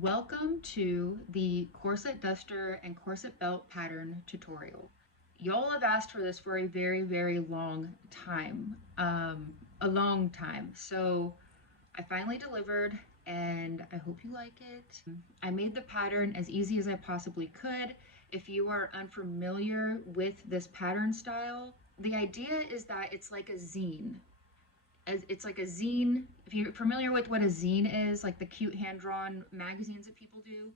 Welcome to the corset duster and corset belt pattern tutorial. Y'all have asked for this for a very long time, So I finally delivered and I hope you like it. I made the pattern as easy as I possibly could. If you are unfamiliar with this pattern style, the idea is that it's like a zine. It's like a zine. If you're familiar with what a zine is, like the cute hand-drawn magazines that people do.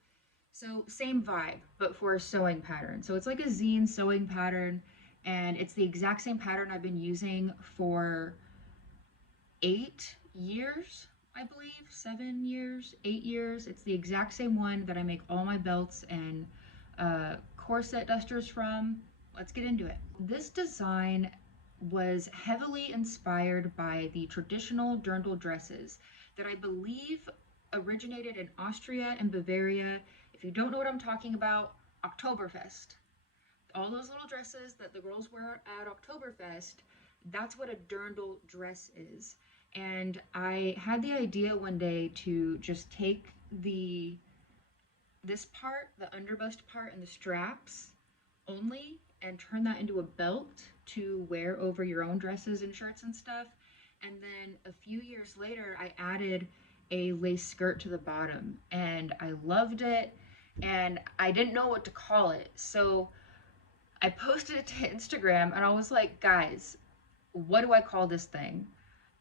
So same vibe, but for a sewing pattern. So it's like a zine sewing pattern, and it's the exact same pattern I've been using for 8 years, I believe, 7 years, 8 years. It's the exact same one that I make all my belts and corset dusters from. Let's get into it. This design was heavily inspired by the traditional dirndl dresses that I believe originated in Austria and Bavaria. If you don't know what I'm talking about, Oktoberfest. All those little dresses that the girls wear at Oktoberfest, that's what a dirndl dress is. And I had the idea one day to just take this part, the underbust part and the straps only, and turn that into a belt to wear over your own dresses and shirts and stuff. And then a few years later, I added a lace skirt to the bottom and I loved it and I didn't know what to call it. So I posted it to Instagram and I was like, guys, what do I call this thing?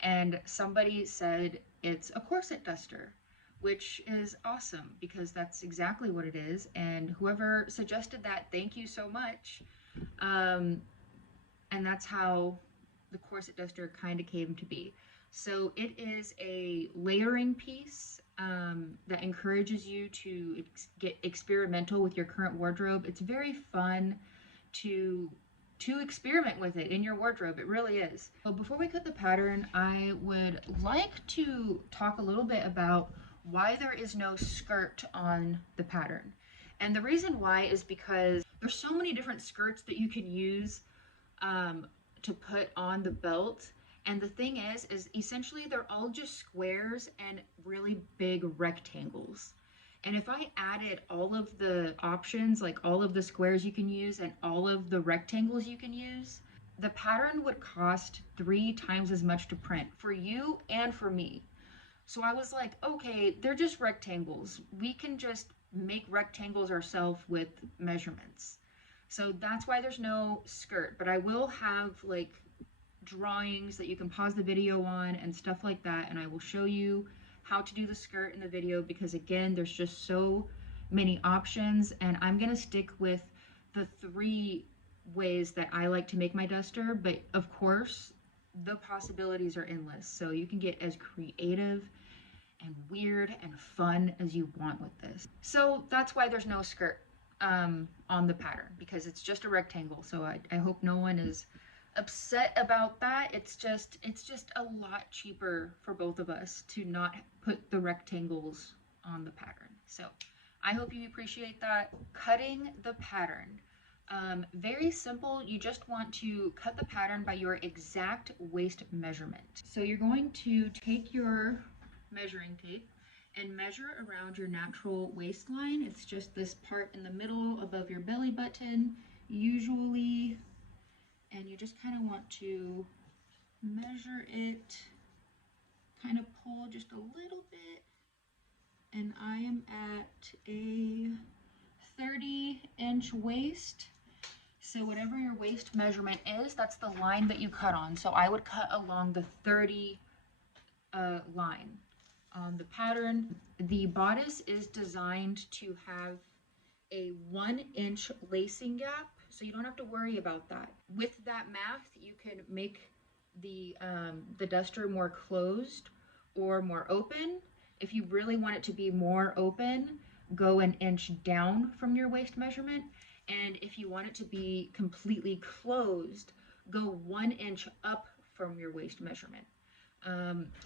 And somebody said it's a corset duster, which is awesome because that's exactly what it is. And whoever suggested that, thank you so much. And that's how the corset duster kind of came to be. So it is a layering piece that encourages you to get experimental with your current wardrobe. It's very fun to experiment with it in your wardrobe. It really is. So before we cut the pattern, I would like to talk a little bit about why there is no skirt on the pattern. And the reason why is because there's so many different skirts that you can use to put on the belt. And the thing is essentially they're all just squares and really big rectangles. And if I added all of the options, like all of the squares you can use and all of the rectangles you can use, the pattern would cost 3 times as much to print for you and for me. So I was like, okay, they're just rectangles. We can just make rectangles ourselves with measurements. So that's why there's no skirt, but I will have like drawings that you can pause the video on and stuff like that, and I will show you how to do the skirt in the video because again, there's just so many options, and I'm gonna stick with the 3 ways that I like to make my duster, but of course, the possibilities are endless. So you can get as creative and weird and fun as you want with this. So that's why there's no skirt on the pattern, because it's just a rectangle. So I hope no one is upset about that. It's just a lot cheaper for both of us to not put the rectangles on the pattern. So I hope you appreciate that. Cutting the pattern. Very simple. You just want to cut the pattern by your exact waist measurement. So you're going to take your measuring tape and measure around your natural waistline. It's just this part in the middle above your belly button, usually, and you just kind of want to measure it, kind of pull just a little bit, and I am at a 30-inch waist. So whatever your waist measurement is, that's the line that you cut on. So I would cut along the 30 line on the pattern. The bodice is designed to have a 1-inch lacing gap, so you don't have to worry about that. With that math, you can make the duster more closed or more open. If you really want it to be more open, go 1 inch down from your waist measurement. And if you want it to be completely closed, go 1 inch up from your waist measurement.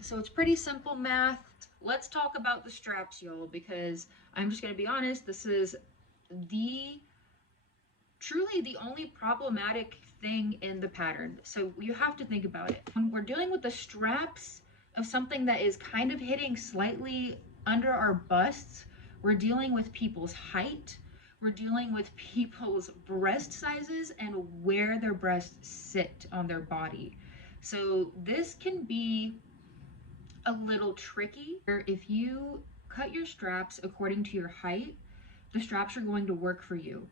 So it's pretty simple math. Let's talk about the straps, y'all, because I'm just gonna be honest, this is truly the only problematic thing in the pattern. So you have to think about it. When we're dealing with the straps of something that is kind of hitting slightly under our busts, We're dealing with people's height. We're dealing with people's breast sizes and where their breasts sit on their body. So this can be a little tricky. If you cut your straps according to your height, the straps are going to work for you.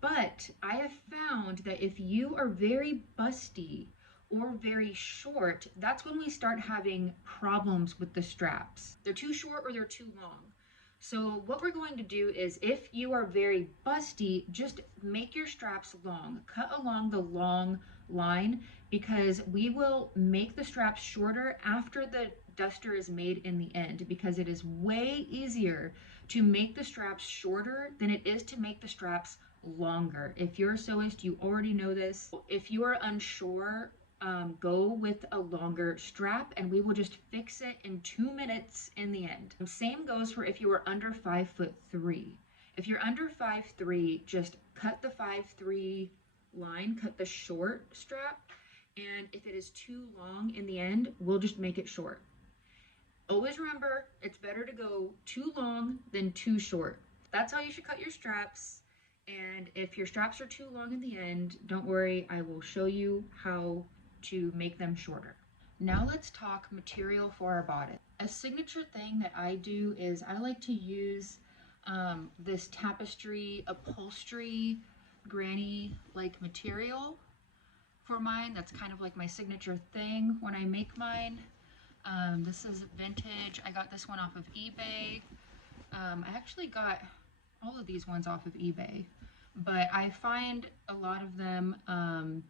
But I have found that if you are very busty or very short, that's when we start having problems with the straps. They're too short or they're too long. So what we're going to do is, if you are very busty, just make your straps long. Cut along the long line, because we will make the straps shorter after the duster is made in the end, because it is way easier to make the straps shorter than it is to make the straps longer. If you're a sewist, you already know this. If you are unsure, go with a longer strap and we will just fix it in 2 minutes in the end. Same goes for if you are under 5'3". If you're under 5'3", just cut the 5'3" line, cut the short strap, and if it is too long in the end, we'll just make it short. Always remember, it's better to go too long than too short. That's how you should cut your straps. And if your straps are too long in the end, don't worry, I will show you how to make them shorter. Now let's talk material for our bodice. A signature thing that I do is I like to use this tapestry upholstery granny-like material for mine. That's kind of like my signature thing when I make mine. This is vintage. I got this one off of eBay. I actually got all of these ones off of eBay, but I find a lot of them on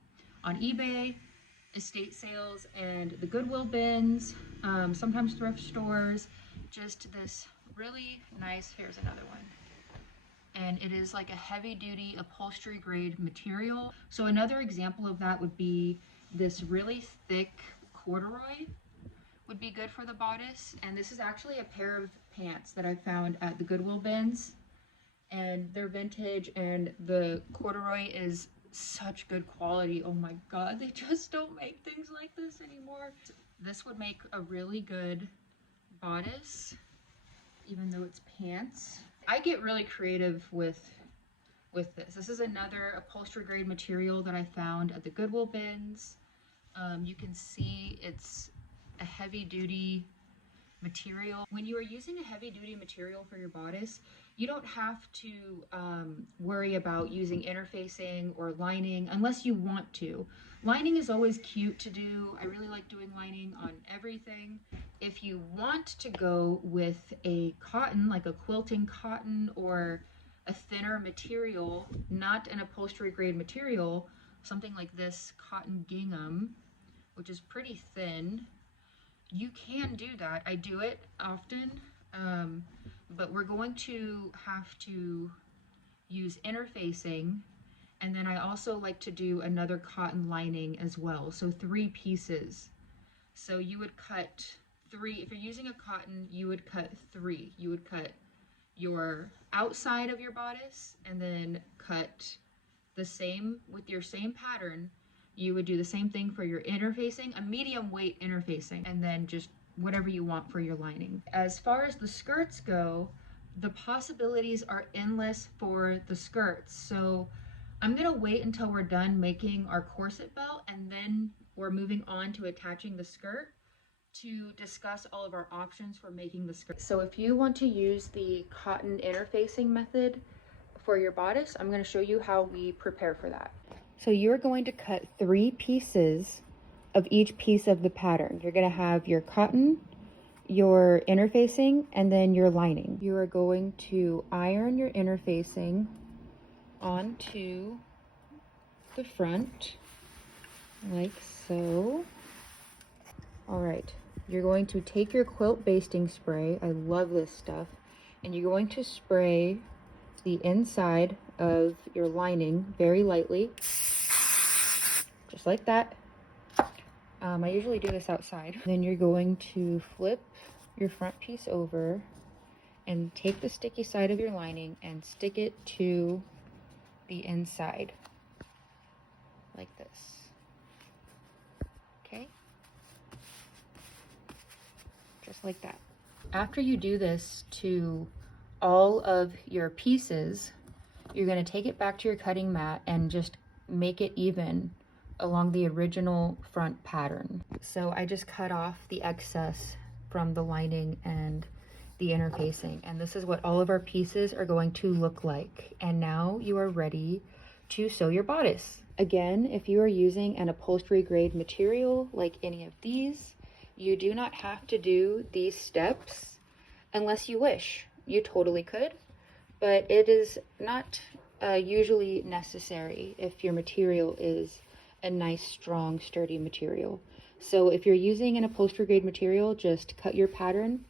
eBay, estate sales, and the Goodwill bins, sometimes thrift stores. Just this really nice, here's another one. And it is like a heavy duty upholstery grade material. So another example of that would be this really thick corduroy would be good for the bodice. And this is actually a pair of pants that I found at the Goodwill bins, and they're vintage, and the corduroy is such good quality. Oh my god, they just don't make things like this anymore. This would make a really good bodice, even though it's pants. I get really creative with this. This is another upholstery grade material that I found at the Goodwill bins. You can see it's a heavy duty material. When you are using a heavy duty material for your bodice, you don't have to worry about using interfacing or lining unless you want to. Lining is always cute to do. I really like doing lining on everything. If you want to go with a cotton, like a quilting cotton or a thinner material, not an upholstery grade material, something like this cotton gingham, which is pretty thin, you can do that. I do it often, but we're going to have to use interfacing, and then I also like to do another cotton lining as well, so 3 pieces. So you would cut 3, if you're using a cotton, you would cut 3. You would cut your outside of your bodice, and then cut the same, with your same pattern, you would do the same thing for your interfacing, a medium weight interfacing, and then just whatever you want for your lining. As far as the skirts go, the possibilities are endless for the skirts. So I'm gonna wait until we're done making our corset belt, and then we're moving on to attaching the skirt to discuss all of our options for making the skirt. So if you want to use the cotton interfacing method for your bodice, I'm going to show you how we prepare for that. So you're going to cut 3 pieces of each piece of the pattern. You're going to have your cotton, your interfacing, and then your lining. You are going to iron your interfacing onto the front, like so. All right, you're going to take your quilt basting spray. I love this stuff. And you're going to spray the inside of your lining very lightly, just like that. I usually do this outside. Then you're going to flip your front piece over and take the sticky side of your lining and stick it to the inside, like this. Okay? Just like that. After you do this to all of your pieces, you're going to take it back to your cutting mat and just make it even along the original front pattern. So I just cut off the excess from the lining and the inner casing, and this is what all of our pieces are going to look like. And now you are ready to sew your bodice. Again, if you are using an upholstery grade material like any of these, you do not have to do these steps unless you wish. You totally could, but it is not usually necessary if your material is a nice, strong, sturdy material. So if you're using an upholstery grade material, just cut your pattern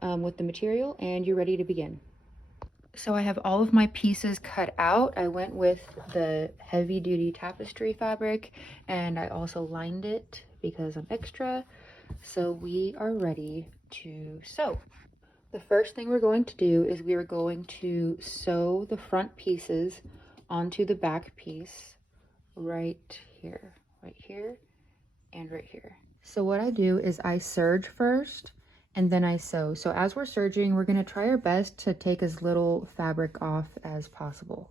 with the material and you're ready to begin. So I have all of my pieces cut out. I went with the heavy duty tapestry fabric and I also lined it because I'm extra. So we are ready to sew. The first thing we're going to do is we are going to sew the front pieces onto the back piece right here, and right here. So what I do is I serge first and then I sew. So as we're serging, we're going to try our best to take as little fabric off as possible.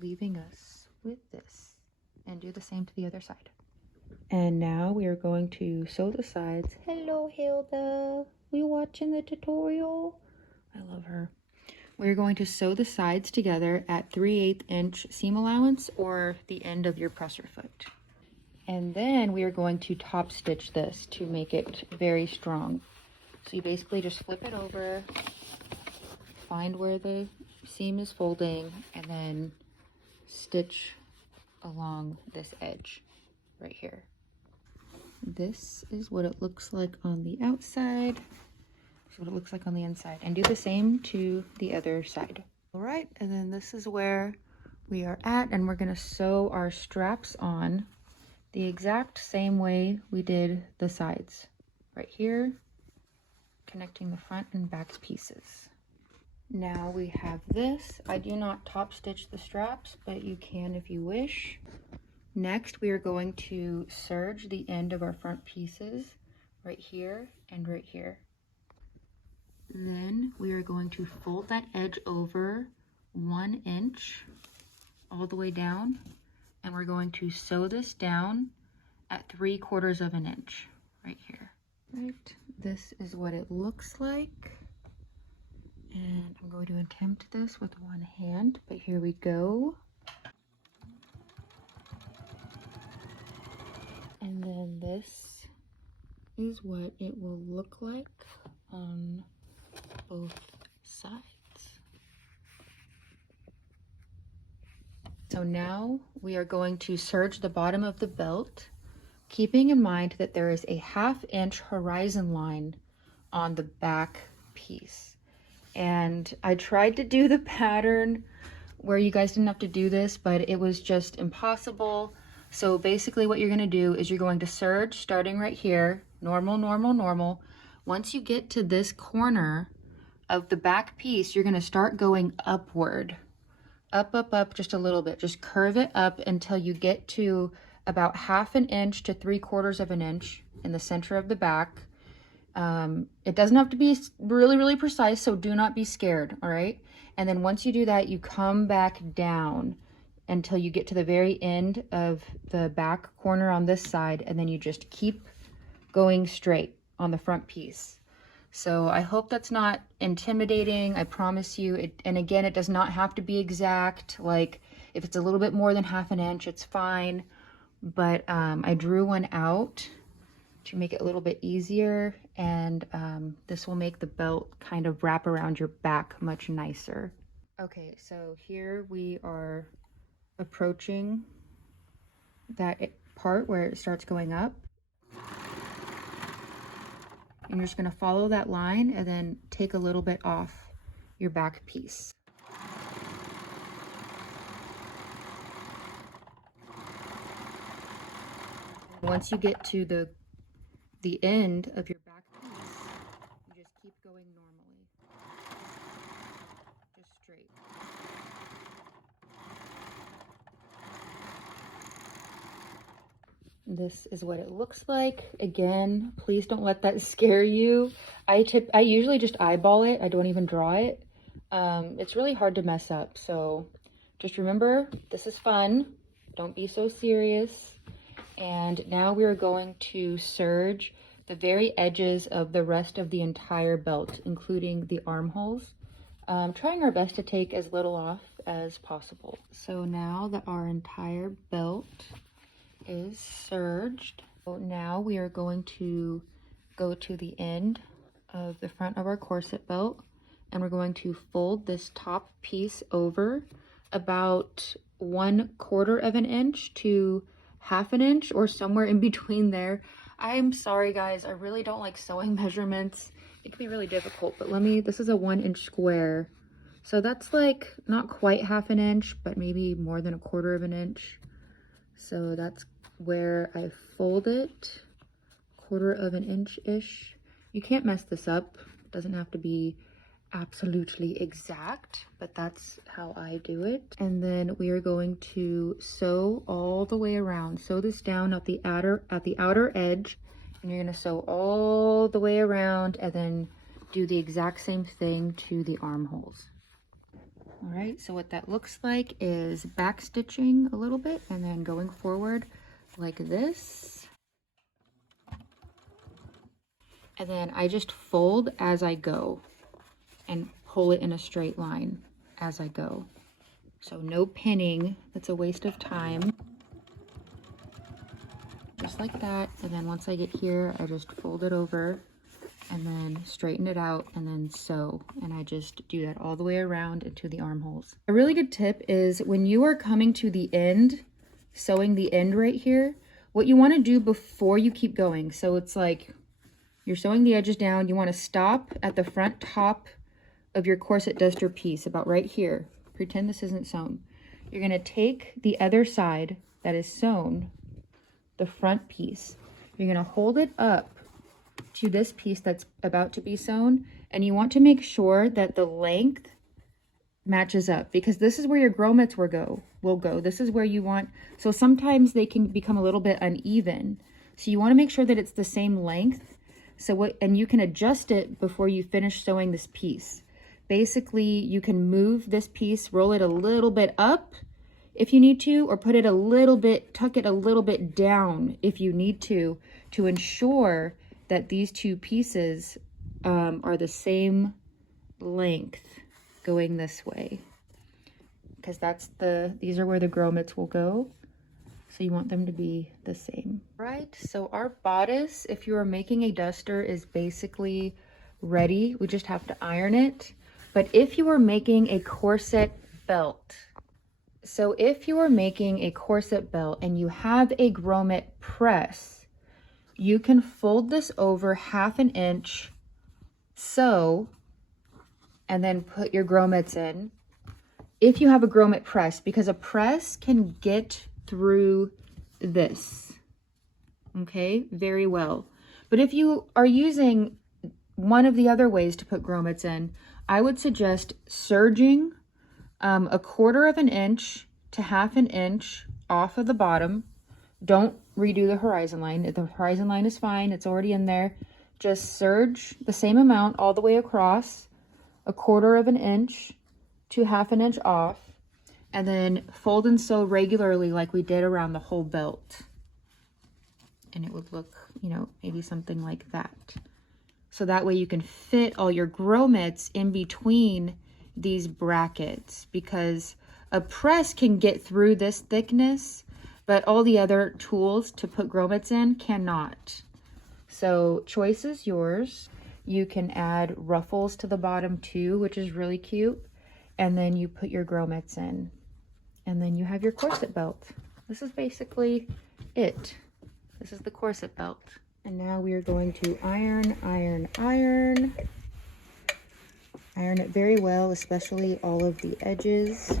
Leaving us with this, and do the same to the other side. And now we are going to sew the sides. Hello, Hilda. We watching the tutorial? I love her. We're going to sew the sides together at 3/8 inch seam allowance or the end of your presser foot. And then we are going to top stitch this to make it very strong. So you basically just flip it over, find where the seam is folding, and then stitch along this edge right here. This is what it looks like on the outside. This is what it looks like on the inside. And do the same to the other side. All right, and then this is where we are at, and we're gonna sew our straps on the exact same way we did the sides. Right here, connecting the front and back pieces. Now we have this. I do not top stitch the straps, but you can if you wish. Next, we are going to serge the end of our front pieces right here and right here. Then we are going to fold that edge over 1 inch all the way down, and we're going to sew this down at 3/4 of an inch right here. Right, this is what it looks like. And I'm going to attempt this with one hand, but here we go. And then this is what it will look like on both sides. So now we are going to serge the bottom of the belt, keeping in mind that there is a 1/2 inch horizon line on the back piece. And I tried to do the pattern where you guys didn't have to do this, but it was just impossible. So basically what you're going to do is you're going to serge starting right here, normal, normal, normal. Once you get to this corner of the back piece, you're going to start going upward, up, up, up just a little bit. Just curve it up until you get to about 1/2 inch to 3/4 of an inch in the center of the back. It doesn't have to be really, really precise, so do not be scared, all right? And then once you do that, you come back down until you get to the very end of the back corner on this side, and then you just keep going straight on the front piece. So I hope that's not intimidating. I promise you, and again, it does not have to be exact. Like, if it's a little bit more than 1/2 inch, it's fine. But I drew one out to make it a little bit easier, and this will make the belt kind of wrap around your back much nicer. Okay, so here we are approaching that part where it starts going up, and you're just going to follow that line and then take a little bit off your back piece. Once you get to the end of your back piece, you just keep going normally, just straight. This is what it looks like. Again, please don't let that scare you. I usually just eyeball it. I don't even draw it. It's really hard to mess up. So just remember, this is fun. Don't be so serious. And now we're going to serge the very edges of the rest of the entire belt, including the armholes. Trying our best to take as little off as possible. So now that our entire belt is serged, so now we are going to go to the end of the front of our corset belt, and we're going to fold this top piece over about 1/4 of an inch to 1/2 inch, or somewhere in between there. I'm sorry guys, I really don't like sewing measurements. It can be really difficult, but this is a 1-inch square. So that's like not quite 1/2 inch, but maybe more than 1/4 of an inch. So that's where I fold it, 1/4 of an inch-ish. You can't mess this up. It doesn't have to be absolutely exact, but that's how I do it. And then we are going to sew all the way around. Sew this down at the outer edge, and you're gonna sew all the way around, and then do the exact same thing to the armholes. All right, so what that looks like is back stitching a little bit and then going forward like this. And then I just fold as I go and pull it in a straight line as I go. So no pinning, that's a waste of time. Just like that. And then once I get here, I just fold it over and then straighten it out and then sew. And I just do that all the way around into the armholes. A really good tip is when you are coming to the end, sewing the end right here, what you want to do before you keep going. So it's like you're sewing the edges down, you want to stop at the front top of your corset duster piece, about right here. Pretend this isn't sewn. You're going to take the other side that is sewn, the front piece. You're going to hold it up to this piece that's about to be sewn, and you want to make sure that the length matches up, because this is where your grommets will go. This is where you want, so sometimes they can become a little bit uneven. So you want to make sure that it's the same length. And you can adjust it before you finish sewing this piece. Basically, you can move this piece, roll it a little bit up if you need to, or put it a little bit, tuck it a little bit down if you need to ensure that these two pieces are the same length going this way, because these are where the grommets will go. So you want them to be the same. Right, so our bodice, if you are making a duster, is basically ready. We just have to iron it. But if you are making a corset belt, and you have a grommet press, you can fold this over 1/2 inch, sew, and then put your grommets in. If you have a grommet press, because a press can get through this, okay, very well. But if you are using one of the other ways to put grommets in, I would suggest serging 1/4 of an inch to 1/2 inch off of the bottom. Don't redo the horizon line. The horizon line is fine, it's already in there. Just serge the same amount all the way across, 1/4 of an inch to 1/2 inch off, and then fold and sew regularly like we did around the whole belt. And it would look, maybe something like that. So that way you can fit all your grommets in between these brackets, because a press can get through this thickness, but all the other tools to put grommets in cannot. So choice is yours. You can add ruffles to the bottom too, which is really cute. And then you put your grommets in, and then you have your corset belt. This is basically it. This is the corset belt. And now we are going to iron it very well, especially all of the edges.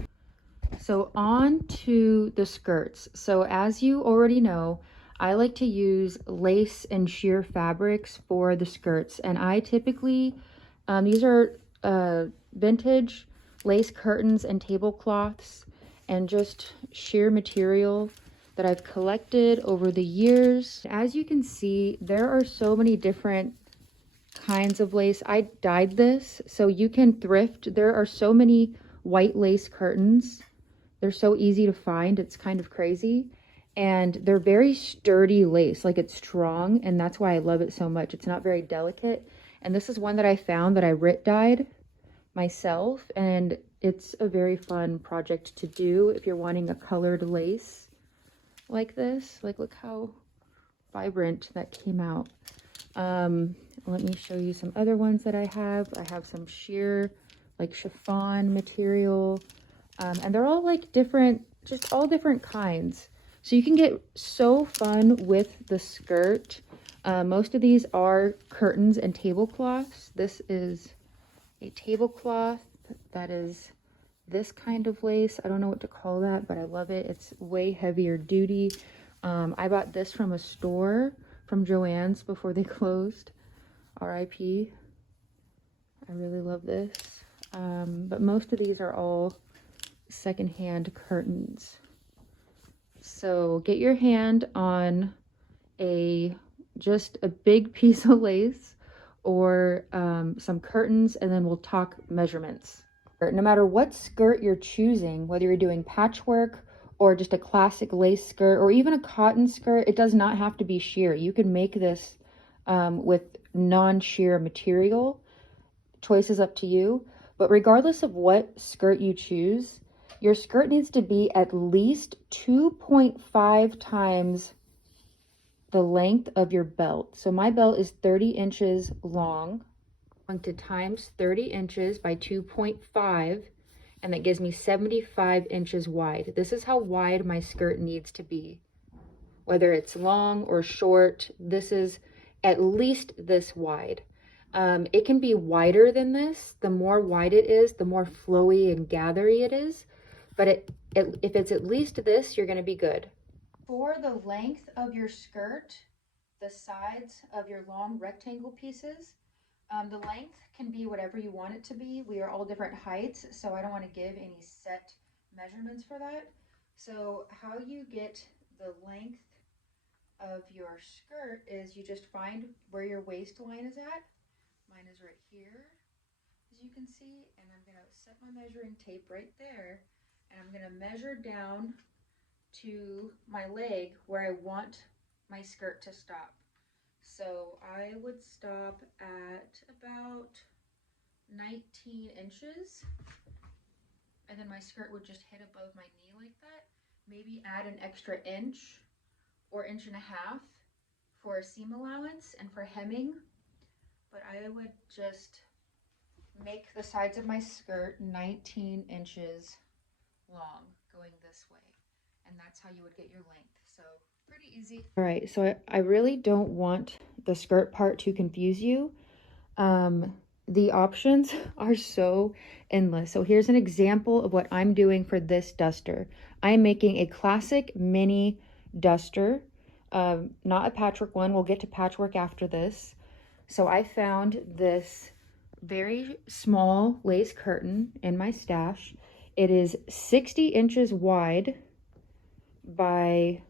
So on to the skirts. So as you already know, I like to use lace and sheer fabrics for the skirts. And I typically, these are vintage lace curtains and tablecloths, and just sheer material that I've collected over the years. As you can see, there are so many different kinds of lace. I dyed this, so you can thrift. There are so many white lace curtains. They're so easy to find. It's kind of crazy. And they're very sturdy lace, like it's strong, and that's why I love it so much. It's not very delicate. And this is one that I found that I dyed myself, and it's a very fun project to do if you're wanting a colored lace like this. Like, look how vibrant that came out. Let me show you some other ones that I have. I have some sheer, like, chiffon material, and they're all like different, just all different kinds. So you can get so fun with the skirt. Most of these are curtains and tablecloths. This is a tablecloth that is this kind of lace. I don't know what to call that, but I love it. It's way heavier duty. I bought this from a store, from Joann's, before they closed. RIP. I really love this. But most of these are all secondhand curtains. So get your hand on just a big piece of lace or some curtains, and then we'll talk measurements. No matter what skirt you're choosing, whether you're doing patchwork or just a classic lace skirt or even a cotton skirt, it does not have to be sheer. You can make this with non-sheer material. Choice is up to you. But regardless of what skirt you choose, your skirt needs to be at least 2.5 times the length of your belt. So my belt is 30 inches long. I'm going to times 30 inches by 2.5, and that gives me 75 inches wide. This is how wide my skirt needs to be. Whether it's long or short, this is at least this wide. It can be wider than this. The more wide it is, the more flowy and gathery it is. But if it's at least this, you're going to be good. For the length of your skirt, the sides of your long rectangle pieces, the length can be whatever you want it to be. We are all different heights, so I don't want to give any set measurements for that. So how you get the length of your skirt is you just find where your waistline is at. Mine is right here, as you can see, and I'm going to set my measuring tape right there, and I'm going to measure down to my leg where I want my skirt to stop. So I would stop at about 19 inches, and then my skirt would just hit above my knee like that. Maybe add an extra inch or inch and a half for a seam allowance and for hemming. But I would just make the sides of my skirt 19 inches long going this way. And that's how you would get your length. So pretty easy. All right, so I really don't want the skirt part to confuse you. The options are so endless. So here's an example of what I'm doing for this duster. I'm making a classic mini duster, not a patchwork one. We'll get to patchwork after this. So I found this very small lace curtain in my stash. It is 60 inches wide by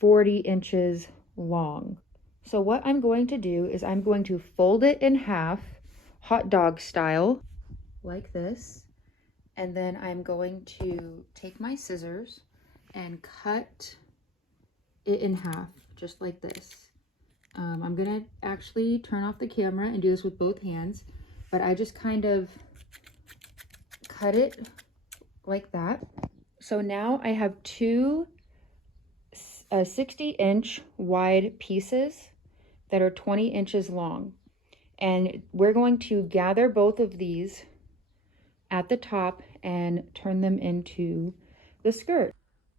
40 inches long. So what I'm going to do is I'm going to fold it in half, hot dog style, like this. And then I'm going to take my scissors and cut it in half, just like this. I'm gonna actually turn off the camera and do this with both hands, but I just kind of cut it like that. So now I have two 60-inch wide pieces that are 20 inches long. And we're going to gather both of these at the top and turn them into the skirt.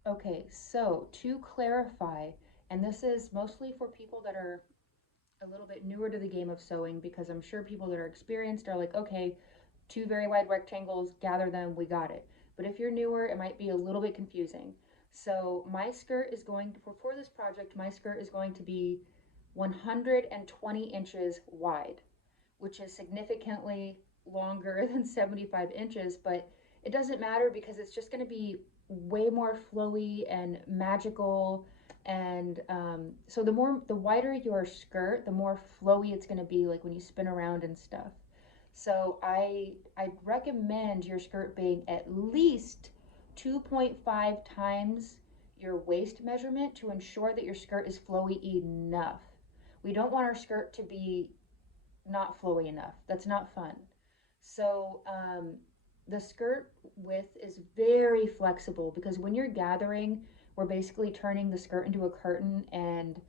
Okay, so to clarify, and this is mostly for people that are a little bit newer to the game of sewing, because I'm sure people that are experienced are like, okay, two very wide rectangles, gather them, we got it. But if you're newer, it might be a little bit confusing. So my skirt is going to, for this project, my skirt is going to be 120 inches wide, which is significantly longer than 75 inches, but it doesn't matter because it's just going to be way more flowy and magical. And so the wider your skirt, the more flowy it's going to be, like when you spin around and stuff. So I recommend your skirt being at least 2.5 times your waist measurement to ensure that your skirt is flowy enough. We don't want our skirt to be not flowy enough. That's not fun. So the skirt width is very flexible because when you're gathering, we're basically turning the skirt into a curtain, and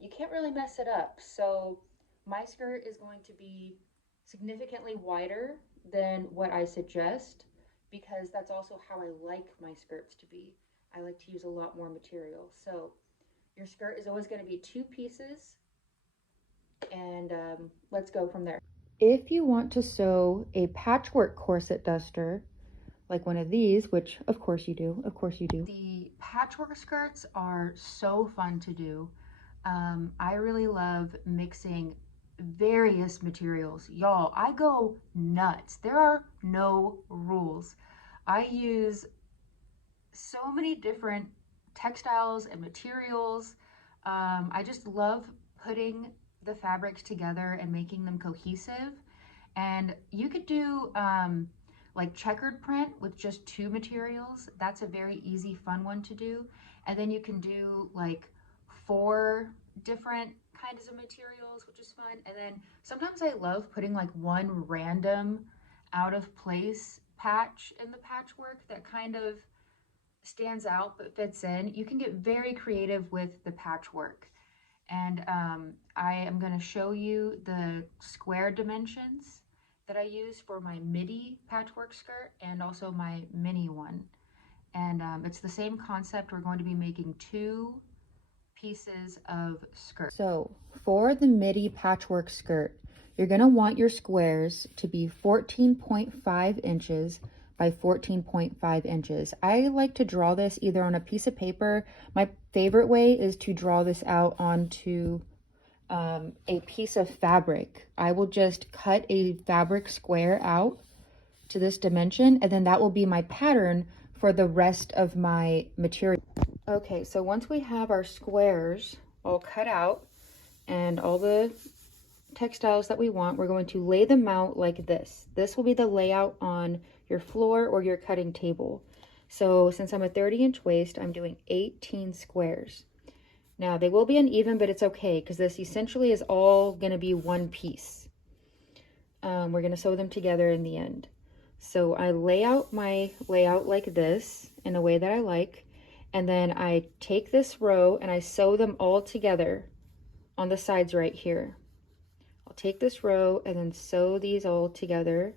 you can't really mess it up. So my skirt is going to be significantly wider than what I suggest because that's also how I like my skirts to be. I like to use a lot more material. So your skirt is always going to be two pieces, and let's go from there. If you want to sew a patchwork corset duster, like one of these, which of course you do, The patchwork skirts are so fun to do. I really love mixing various materials. Y'all, I go nuts. There are no rules. I use so many different textiles and materials. I just love putting the fabrics together and making them cohesive. And you could do like checkered print with just two materials. That's a very easy, fun one to do. And then you can do like 4 different kinds of materials, which is fun. And then sometimes I love putting like one random out of place patch in the patchwork that kind of stands out but fits in. You can get very creative with the patchwork. And I am going to show you the square dimensions that I use for my midi patchwork skirt and also my mini one. And it's the same concept. We're going to be making 2 pieces of skirt. So for the midi patchwork skirt, you're going to want your squares to be 14.5 inches by 14.5 inches. I like to draw this either on a piece of paper. My favorite way is to draw this out onto a piece of fabric. I will just cut a fabric square out to this dimension, and then that will be my pattern for the rest of my material. Okay, so once we have our squares all cut out and all the textiles that we want, we're going to lay them out like this. This will be the layout on your floor or your cutting table. So since I'm a 30-inch waist, I'm doing 18 squares. Now they will be uneven, but it's okay because this essentially is all going to be one piece. We're going to sew them together in the end. So I lay out my layout like this in a way that I like, and then I take this row and I sew them all together on the sides right here. I'll take this row and then sew these all together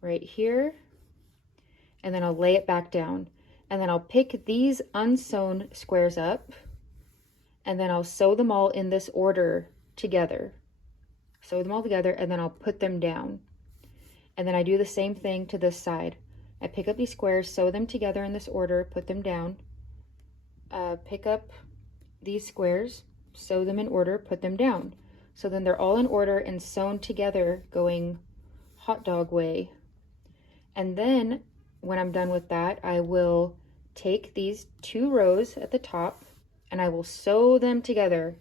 right here, and then I'll lay it back down, and then I'll pick these unsewn squares up, and then I'll sew them all in this order together. Sew them all together, and then I'll put them down. And then I do the same thing to this side. I pick up these squares, sew them together in this order, put them down. Pick up these squares, sew them in order, put them down. So then they're all in order and sewn together going hot dog way. And then when I'm done with that, I will take these 2 rows at the top and I will sew them together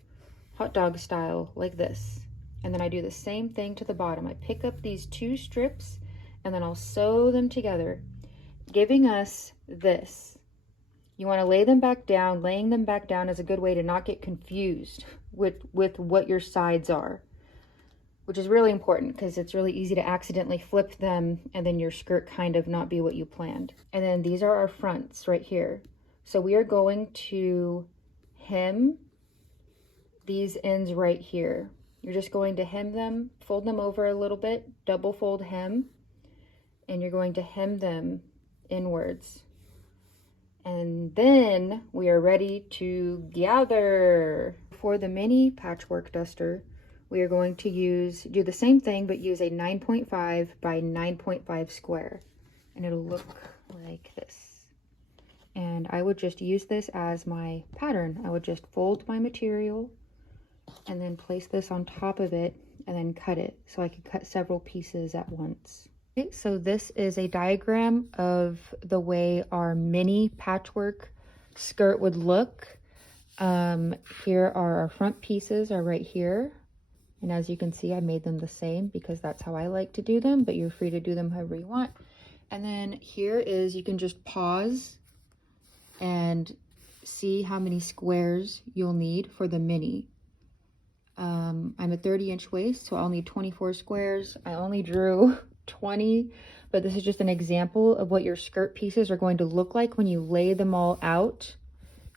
hot dog style like this. And then I do the same thing to the bottom. I pick up these 2 strips and then I'll sew them together, giving us this. You want to lay them back down. Laying them back down is a good way to not get confused with what your sides are, which is really important because it's really easy to accidentally flip them and then your skirt kind of not be what you planned. And then these are our fronts right here. So we are going to hem these ends right here. You're just going to hem them, fold them over a little bit, double fold hem, and you're going to hem them inwards. And then we are ready to gather. For the mini patchwork duster, we are going to do the same thing, but use a 9.5 by 9.5 square. And it'll look like this. And I would just use this as my pattern. I would just fold my material and then place this on top of it and then cut it. So I could cut several pieces at once. Okay, so this is a diagram of the way our mini patchwork skirt would look. Here are our front pieces are right here. And as you can see, I made them the same because that's how I like to do them, but you're free to do them however you want. And then here is, you can just pause and see how many squares you'll need for the mini. I'm a 30-inch waist, so I'll need 24 squares. I only drew 20, but this is just an example of what your skirt pieces are going to look like when you lay them all out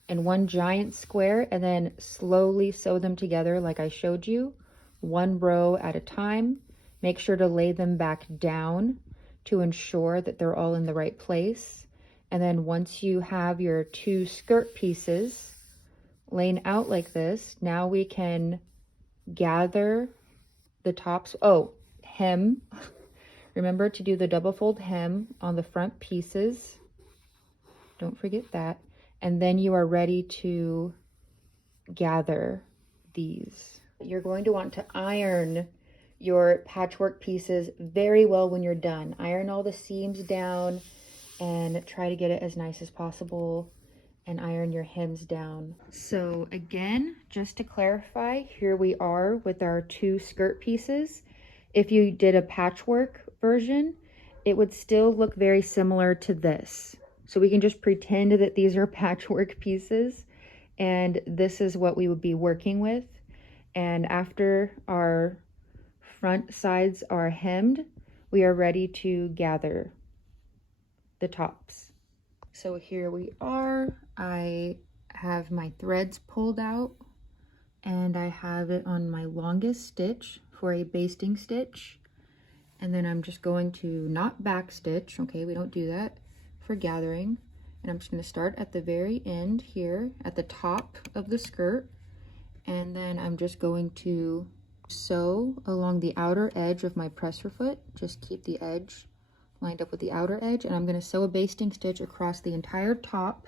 in one giant square and then slowly sew them together like I showed you, one row at a time. Make sure to lay them back down to ensure that they're all in the right place. And then once you have your 2 skirt pieces laying out like this, now we can gather the tops. Oh, hem. Remember to do the double fold hem on the front pieces. Don't forget that. And then you are ready to gather these. You're going to want to iron your patchwork pieces very well when you're done. Iron all the seams down and try to get it as nice as possible, and iron your hems down. So again, just to clarify, here we are with our 2 skirt pieces. If you did a patchwork version, it would still look very similar to this. So we can just pretend that these are patchwork pieces, and this is what we would be working with. And after our front sides are hemmed, we are ready to gather the tops. So here we are. I have my threads pulled out and I have it on my longest stitch for a basting stitch. And then I'm just going to not back stitch. Okay, we don't do that for gathering. And I'm just going to start at the very end here at the top of the skirt. And then I'm just going to sew along the outer edge of my presser foot. Just keep the edge lined up with the outer edge, and I'm going to sew a basting stitch across the entire top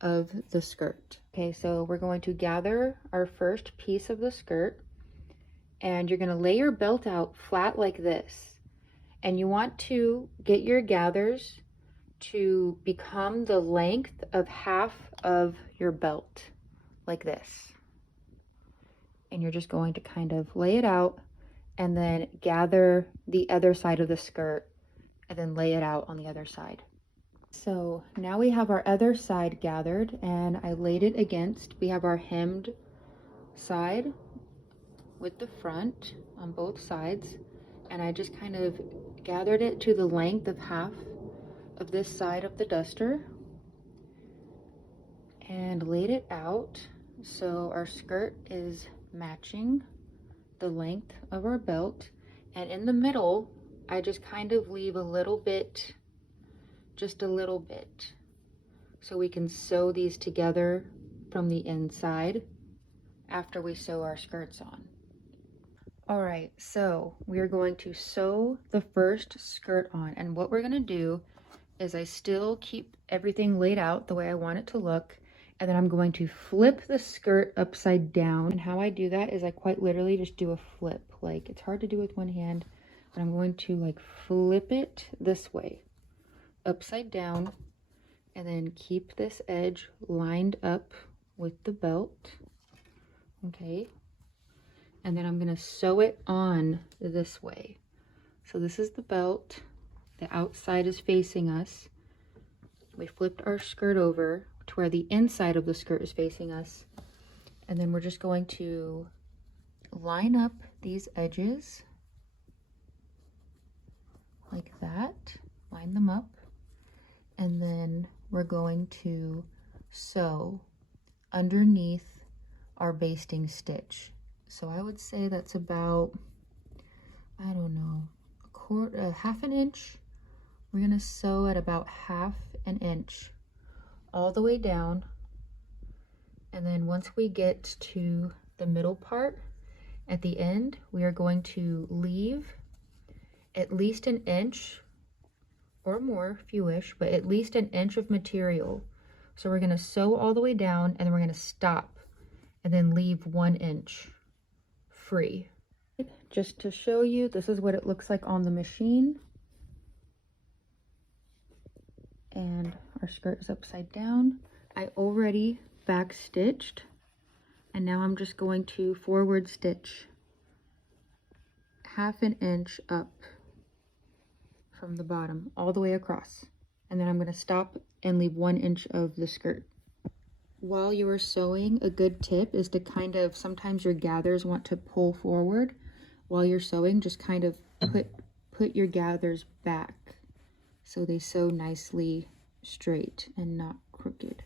of the skirt. Okay, so we're going to gather our first piece of the skirt, and you're going to lay your belt out flat like this, and you want to get your gathers to become the length of half of your belt like this. And you're just going to kind of lay it out and then gather the other side of the skirt and then lay it out on the other side. So now we have our other side gathered, and I laid it against. We have our hemmed side with the front on both sides, and I just kind of gathered it to the length of half of this side of the duster and laid it out so our skirt is matching the length of our belt. And in the middle, I just kind of leave a little bit, just a little bit, so we can sew these together from the inside after we sew our skirts on. All right, so we are going to sew the first skirt on, and what we're going to do is I still keep everything laid out the way I want it to look, and then I'm going to flip the skirt upside down. And how I do that is I quite literally just do a flip. Like, it's hard to do with one hand, but I'm going to like flip it this way, upside down, and then keep this edge lined up with the belt. Okay, and then I'm going to sew it on this way. So this is the belt, the outside is facing us. We flipped our skirt over to where the inside of the skirt is facing us, and then we're just going to line up these edges like that, line them up, and then we're going to sew underneath our basting stitch. So I would say that's about, I don't know, half an inch. We're going to sew at about half an inch all the way down, and then once we get to the middle part at the end, we are going to leave at least an inch or more if you wish, but at least an inch of material. So we're going to sew all the way down, and then we're going to stop and then leave 1 inch free. Just to show you, this is what it looks like on the machine. and our skirt is upside down. I already back stitched, and now I'm just going to forward stitch 1/2 inch up from the bottom all the way across, and then I'm going to stop and leave 1 inch of the skirt. While you are sewing, a good tip is to kind of, sometimes your gathers want to pull forward. While you're sewing, just kind of put your gathers back so they sew nicely straight and not crooked.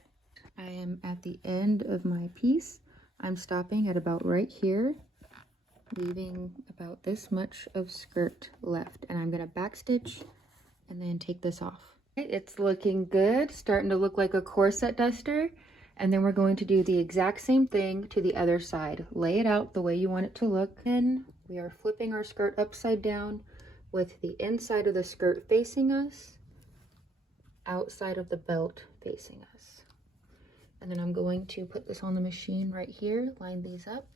I am at the end of my piece. I'm stopping at about right here, leaving about this much of skirt left, and I'm going to backstitch and then take this off. It's looking good, starting to look like a corset duster, and then we're going to do the exact same thing to the other side. Lay it out the way you want it to look, and we are flipping our skirt upside down with the inside of the skirt facing us, outside of the belt facing us. And then I'm going to put this on the machine right here, line these up,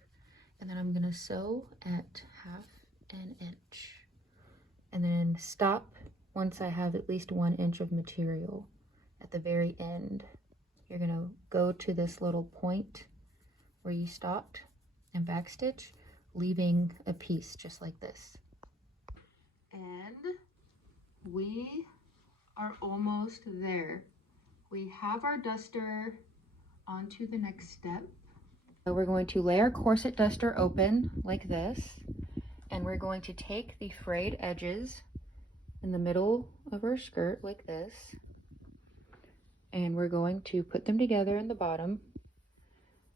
and then I'm going to sew at 1/2 inch. And then stop once I have at least 1 inch of material. At the very end, you're going to go to this little point where you stopped and backstitch, leaving a piece just like this. And we are almost there. We have our duster. On to the next step. So we're going to lay our corset duster open like this, and we're going to take the frayed edges in the middle of our skirt like this, and we're going to put them together in the bottom,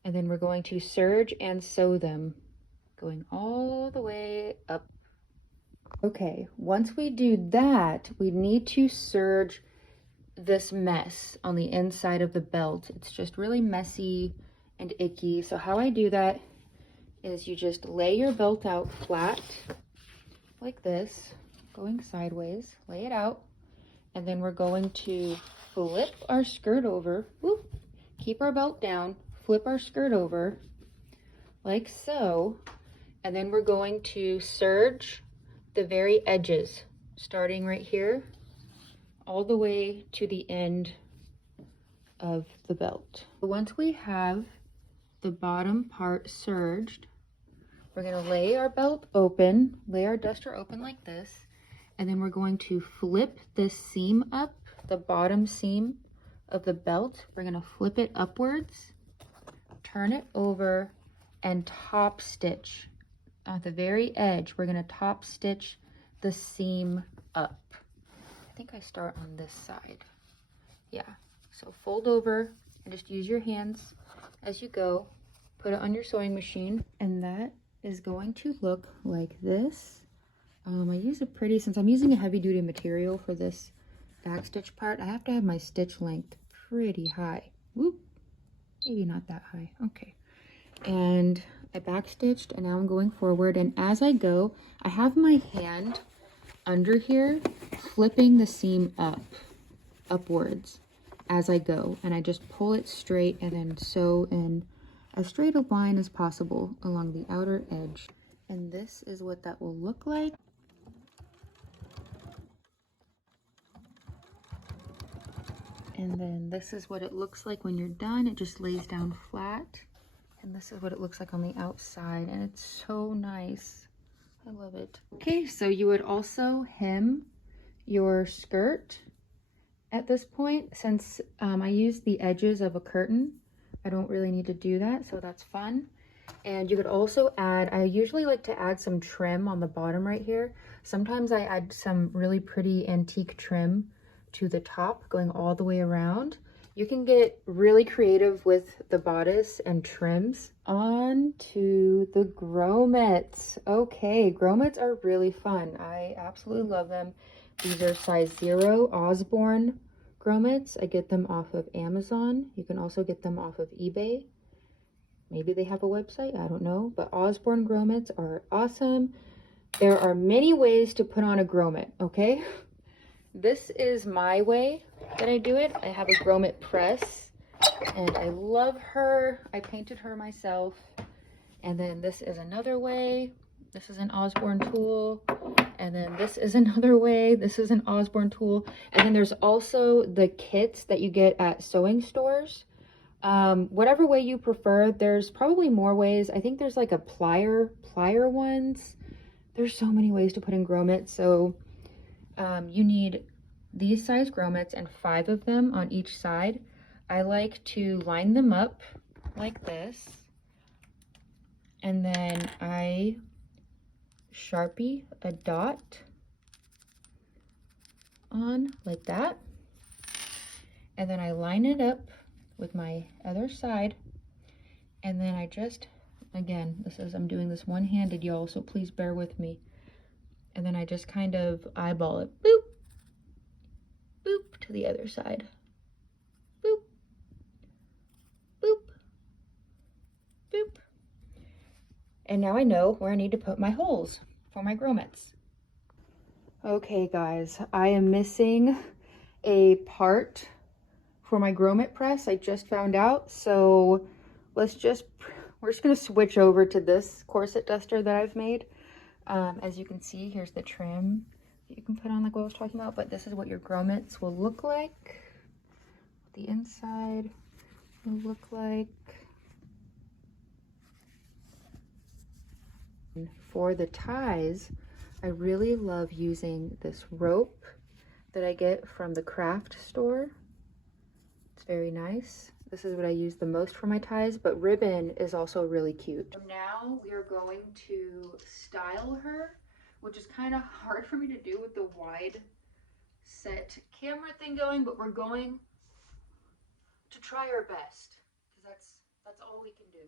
and then we're going to serge and sew them going all the way up. Okay, once we do that, we need to serge this mess on the inside of the belt. It's just really messy and icky. So how I do that is you just lay your belt out flat like this, going sideways, lay it out, and then we're going to flip our skirt over. Whoop, keep our belt down, flip our skirt over like so, and then we're going to serge the very edges, starting right here all the way to the end of the belt. Once we have the bottom part serged, we're going to lay our belt open, lay our duster open like this, and then we're going to flip this seam up, the bottom seam of the belt. We're going to flip it upwards, turn it over, and top stitch. At the very edge, we're going to top stitch the seam up. I think I start on this side. Yeah, so fold over and just use your hands as you go. Put it on your sewing machine, and that is going to look like this. I use a pretty, since I'm using a heavy duty material for this backstitch part, I have to have my stitch length pretty high. Whoop, maybe not that high. Okay, and I backstitched, and now I'm going forward, and as I go, I have my hand under here flipping the seam upwards as I go, and I just pull it straight and then sew in as straight a line as possible along the outer edge. And this is what that will look like. And then this is what it looks like when you're done. It just lays down flat, and this is what it looks like on the outside, and it's so nice. I love it. Okay, so you would also hem your skirt at this point. Since I use the edges of a curtain, I don't really need to do that, so that's fun. And you could also add, I usually like to add some trim on the bottom right here. Sometimes I add some really pretty antique trim to the top going all the way around. You can get really creative with the bodice and trims. On to the grommets. Okay, grommets are really fun. I absolutely love them. These are size 0 Osborne grommets. I get them off of Amazon. You can also get them off of eBay. Maybe they have a website, I don't know. But Osborne grommets are awesome. There are many ways to put on a grommet, okay? This is my way that I do it. I have a grommet press, and I love her. I painted her myself. And then this is another way This is an Osborne tool. And then this is another way. This is an Osborne tool. And then there's also the kits that you get at sewing stores. Whatever way you prefer, there's probably more ways. I think there's like a plier ones. There's so many ways to put in grommets. So you need these size grommets and 5 of them on each side. I like to line them up like this. And then I Sharpie a dot on like that. And then I line it up with my other side. And then I just, again, I'm doing this one-handed, y'all, so please bear with me. And then I just kind of eyeball it, boop, boop, to the other side. Boop, boop, boop. And now I know where I need to put my holes for my grommets. Okay, guys, I am missing a part for my grommet press. I just found out, so we're just gonna switch over to this corset duster that I've made. As you can see, here's the trim that you can put on, like what I was talking about, but this is what your grommets will look like. The inside will look like. For the ties, I really love using this rope that I get from the craft store. It's very nice. This is what I use the most for my ties, but ribbon is also really cute. So now we are going to style her, which is kind of hard for me to do with the wide set camera thing going, but we're going to try our best because that's all we can do.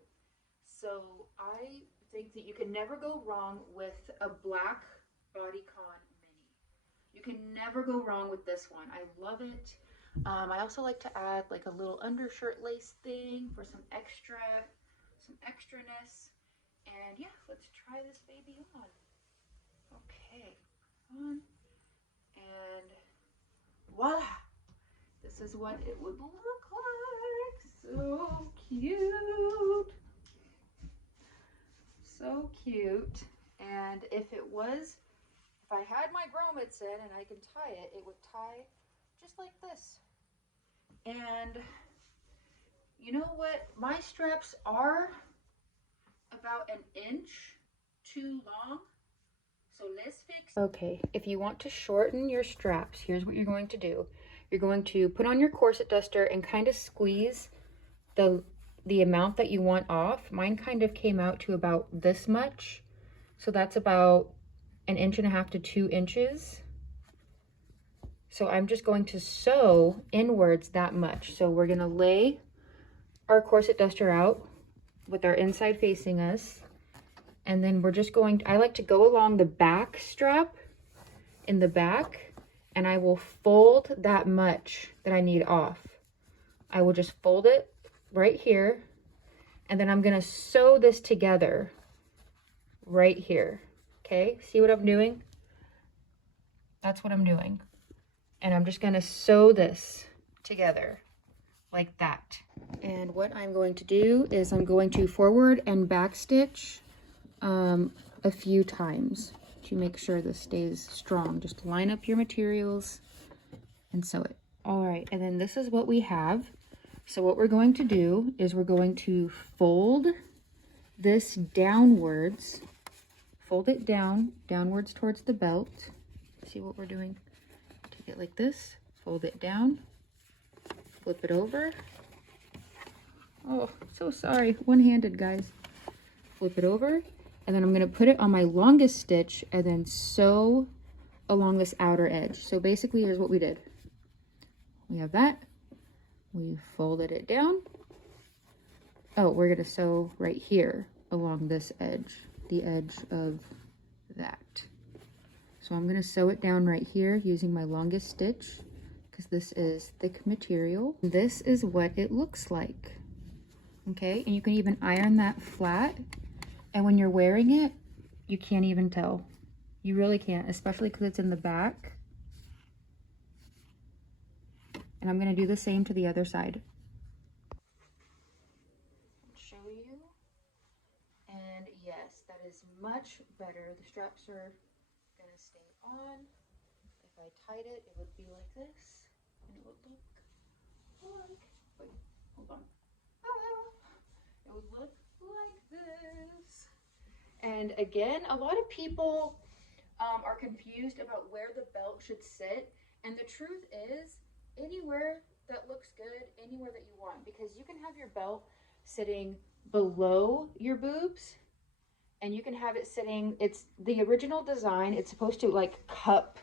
So I think that you can never go wrong with a black bodycon mini. You can never go wrong with this one. I love it. I also like to add like a little undershirt lace thing for some extraness. And yeah, let's try this baby on. Okay, on. And voila! This is what it would look like. So cute. So cute. And if I had my grommets in and I can tie it, it would tie just like this. And you know what? My straps are about an inch too long. So let's fix. Okay, if you want to shorten your straps, here's what you're going to do. You're going to put on your corset duster and kind of squeeze the amount that you want off. Mine kind of came out to about this much. So that's about 1.5 inches to 2 inches. So I'm just going to sew inwards that much. So we're gonna lay our corset duster out with our inside facing us. And then we're just going to, I like to go along the back strap in the back, and I will fold that much that I need off. I will just fold it right here, and then I'm gonna sew this together right here. Okay, see what I'm doing? That's what I'm doing. And I'm just gonna sew this together like that. And what I'm going to do is I'm going to forward and back stitch a few times to make sure this stays strong. Just line up your materials and sew it. All right, and then this is what we have. So what we're going to do is we're going to fold this downwards, fold it downwards towards the belt. See what we're doing? Take it like this, fold it down, flip it over. Oh, so sorry, one-handed, guys. Flip it over, and then I'm gonna put it on my longest stitch and then sew along this outer edge. So basically, here's what we did. We have that, we folded it down. Oh, we're gonna sew right here along this edge, the edge of that. So I'm gonna sew it down right here using my longest stitch because this is thick material. This is what it looks like. Okay, and you can even iron that flat, and when you're wearing it, you can't even tell. You really can't, especially because it's in the back. And I'm gonna do the same to the other side. Show you. And yes, that is much better. The straps are gonna stay on. If I tied it, it would be like this, and it would look like, wait, hold on. It would look like this. And again, a lot of people are confused about where the belt should sit. And the truth is, anywhere that looks good, anywhere that you want, because you can have your belt sitting below your boobs, and you can have it sitting, it's the original design, it's supposed to like cup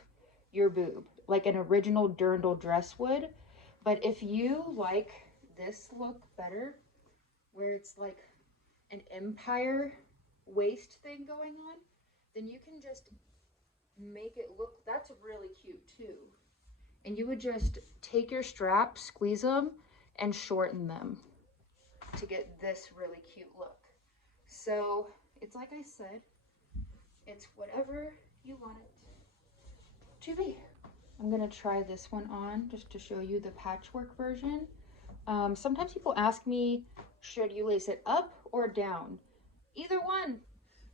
your boob, like an original dirndl dress would. But if you like this look better, where it's like an empire waist thing going on, then you can just make it look, that's really cute too. And you would just take your straps, squeeze them, and shorten them to get this really cute look. So it's like I said, it's whatever you want it to be. I'm gonna try this one on just to show you the patchwork version. Sometimes people ask me, should you lace it up or down? Either one,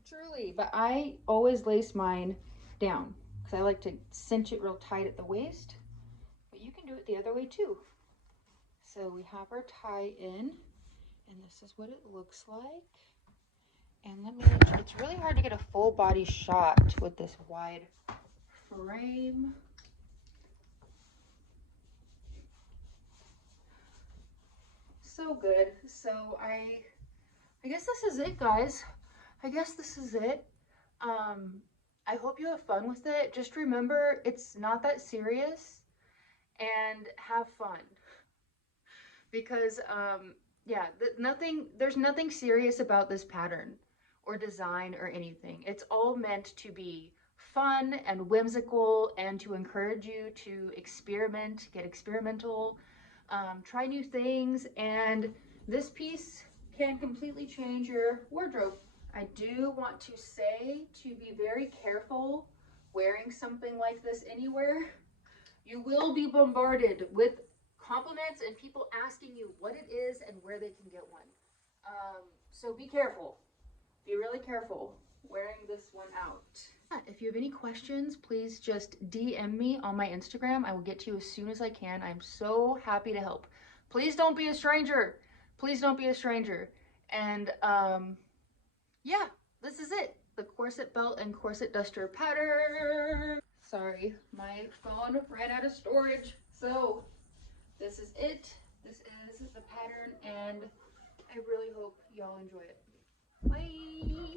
truly, but I always lace mine down because I like to cinch it real tight at the waist, but you can do it the other way too. So we have our tie in, and this is what it looks like. And it's really hard to get a full body shot with this wide frame. So good. So I guess this is it, guys. I guess this is it. I hope you have fun with it. Just remember, it's not that serious, and have fun. Because yeah, there's nothing serious about this pattern or design or anything. It's all meant to be fun and whimsical and to encourage you to experiment, get experimental, try new things, and this piece can completely change your wardrobe. I do want to say to be very careful wearing something like this anywhere. You will be bombarded with compliments and people asking you what it is and where they can get one. So be careful. Be really careful wearing this one out. If you have any questions, please just DM me on my Instagram. I will get to you as soon as I can. I'm so happy to help. Please don't be a stranger. Please don't be a stranger. And yeah, this is it. The corset belt and corset duster pattern. Sorry, my phone ran out of storage. So this is it. This is the pattern, and I really hope y'all enjoy it. Bye.